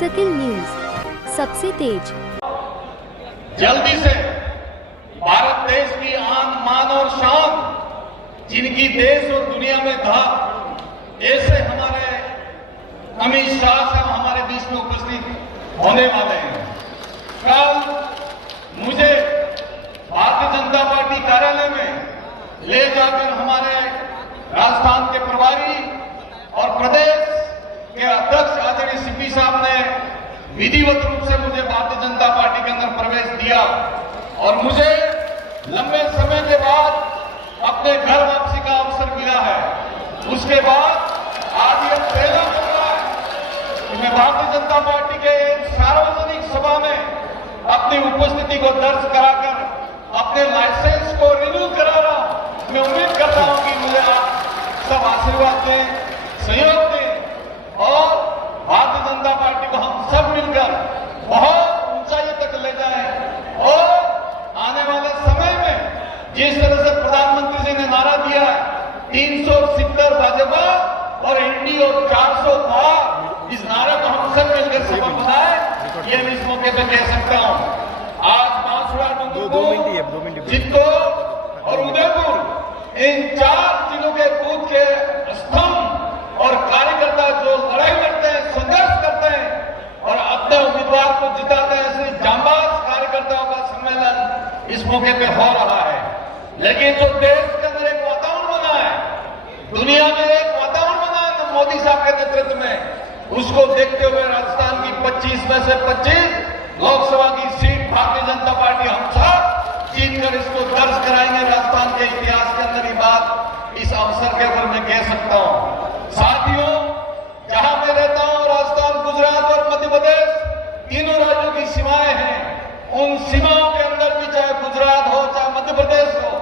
Suckle news, सबसे तेज। जल्दी से भारत देश की आन मान और शान, जिनकी देश और दुनिया में था, ऐसे हमारे अमित शाह साहब हमारे बीच में उपस्थित होने वाले हैं। कल मुझे भारतीय जनता पार्टी कार्यालय में ले जाकर हमारे राजस्थान के प्रभारी और प्रदेश के अध्यक्ष आदरणीय सीपी साहब ने विधिवत रूप से मुझे भारतीय जनता पार्टी के अंदर प्रवेश दिया और मुझे लंबे समय के बाद अपने घर वापसी का अवसर मिला है। उसके बाद आज ये पहला मौका है कि मैं भारतीय जनता पार्टी के सार्वजनिक सभा में अपनी उपस्थिति को दर्ज कराकर अपने लाइसेंस को रिन्यू करा रहा हूं। मैं उम्मीद करता हूं कि मुझे आप सब आशीर्वाद दें, सहयोग दें और भारतीय जनता पार्टी को हम सब मिलकर बहुत ऊंचाई तक ले जाएं और आने वाले समय में जिस तरह से प्रधानमंत्री जी ने नारा दिया है 370 भाजपा और एनडीए 400 पार, इस नारे को हम सब मिलकर सफल बनाए, ये मैं इस मौके पर कह सकता हूं। आज बांसवाड़ा, चित्तौड़ और उदयपुर इन 4 जिलों के बूथ के स्तंभ और कार्यकर्ता जो लड़ाई लड़ते हैं, संघर्ष करते हैं और अपने उम्मीदवार को जिताते हैं, ऐसे जांबाज कार्यकर्ताओं का सम्मेलन इस मौके पे हो रहा है। लेकिन जो देश के अंदर एक वातावरण बना है, दुनिया में एक वातावरण बना है मोदी साहब के नेतृत्व में, उसको देखते हुए राजस्थान की 25 में से 25 लोकसभा की सीट भारतीय जनता पार्टी हम सब जीतकर इसको दर्ज कराएंगे। राजस्थान के इतिहास के अंदर ये बात इस अवसर के ऊपर मैं कह सकता हूं। साथियों, जहां मैं रहता हूं राजस्थान, गुजरात और मध्य प्रदेश, तीनों राज्यों की सीमाएं हैं। उन सीमाओं के अंदर भी चाहे गुजरात हो चाहे मध्य प्रदेश हो,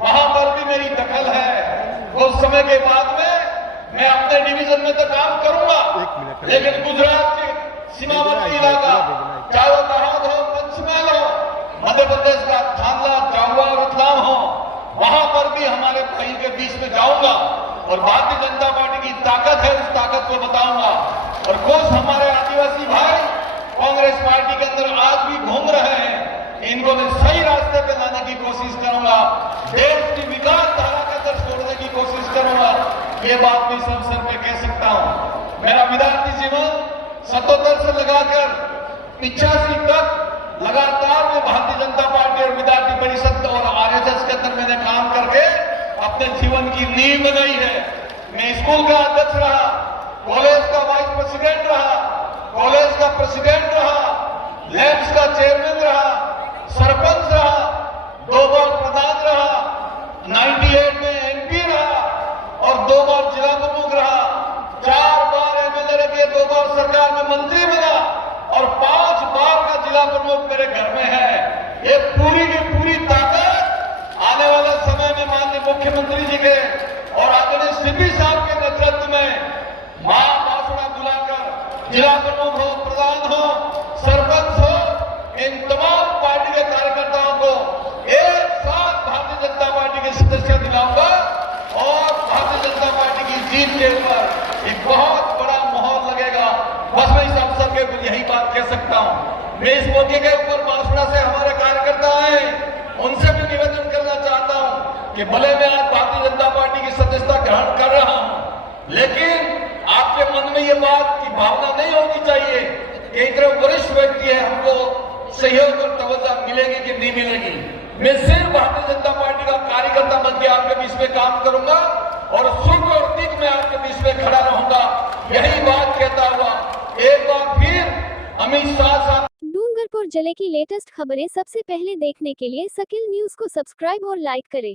वहां पर भी मेरी दखल है। उस समय के बाद में मैं अपने डिवीजन में तो काम करूंगा, लेकिन गुजरात के सीमावर्ती इलाका, चाहे वो दाहोद हो, पंचमहल हो, मध्य प्रदेश का थानला, जाहुआ और रतलाम हो, वहां पर भी हमारे भाई के बीच में जाऊंगा और भारतीय जनता पार्टी की ताकत है, उस ताकत को बताऊंगा। और कुछ हमारे आदिवासी भाई कांग्रेस पार्टी के अंदर आज भी घूम रहे हैं, इनको मैं सही रास्ते पे लाने की कोशिश करूंगा, देश की विकास धारा के अंदर छोड़ने की कोशिश करूंगा। ये बात मैं इस अवसर पे कह सकता हूं। मेरा विद्यार्थी जीवन 77 से लगाकर 85 तक लगातार मैं भारतीय जनता पार्टी और विद्यार्थी परिषद और आरएसएस के अंदर मैंने काम करके अपने जीवन की नींव बनाई है। मैं स्कूल का अध्यक्ष रहा, कॉलेज का वाइस प्रेसिडेंट रहा, कॉलेज का प्रेसिडेंट रहा, लैब्स का चेयरमैन रहा, सरपंच रहा, 2 बार प्रधान रहा, 98 में एमपी रहा और 2 बार जिला प्रमुख रहा, 4 बार एमएलए रहे, 2 बार सरकार में मंत्री बना और 5 बार का जिला प्रमुख मेरे घर में है। ये पूरी की पूरी ताकत आने वाले समय में माननीय मुख्यमंत्री जी के और आदरणीय सीपी साहब के नेतृत्व में बांसवाड़ा बुलाकर जिला प्रमुख हो, प्रधान हो, सरपंच हो, इन तमाम पार्टी के कार्यकर्ताओं को एक साथ भारतीय जनता पार्टी के सदस्य दिलाऊंगा और भारतीय जनता पार्टी की जीत के ऊपर एक बहुत बड़ा माहौल लगेगा। बस मैं इस अवसर के ऊपर यही बात कह सकता हूं। मैं इस मौके के ऊपर बांसवाड़ा से हमारे कार्यकर्ता आए, उनसे भी निवेदन करना चाहता हूं कि भले मैं आज भारतीय जनता पार्टी की सदस्यता ग्रहण कर रहा हूं, लेकिन आपके मन में ये बात की भावना नहीं होनी चाहिए कि इतने वरिष्ठ व्यक्ति है, हमको सहयोग और तवज्जो मिलेगी कि नहीं मिलेगी। मैं सिर्फ भारतीय जनता पार्टी का कार्यकर्ता बन के आपके बीच में काम करूंगा और सुख और दुख में आपके बीच में खड़ा रहूंगा। यही बात कहता हुआ एक बार फिर अमित शाह साहब। डूंगरपुर जिले की लेटेस्ट खबरें सबसे पहले देखने के लिए सकिल न्यूज को सब्सक्राइब और लाइक करें।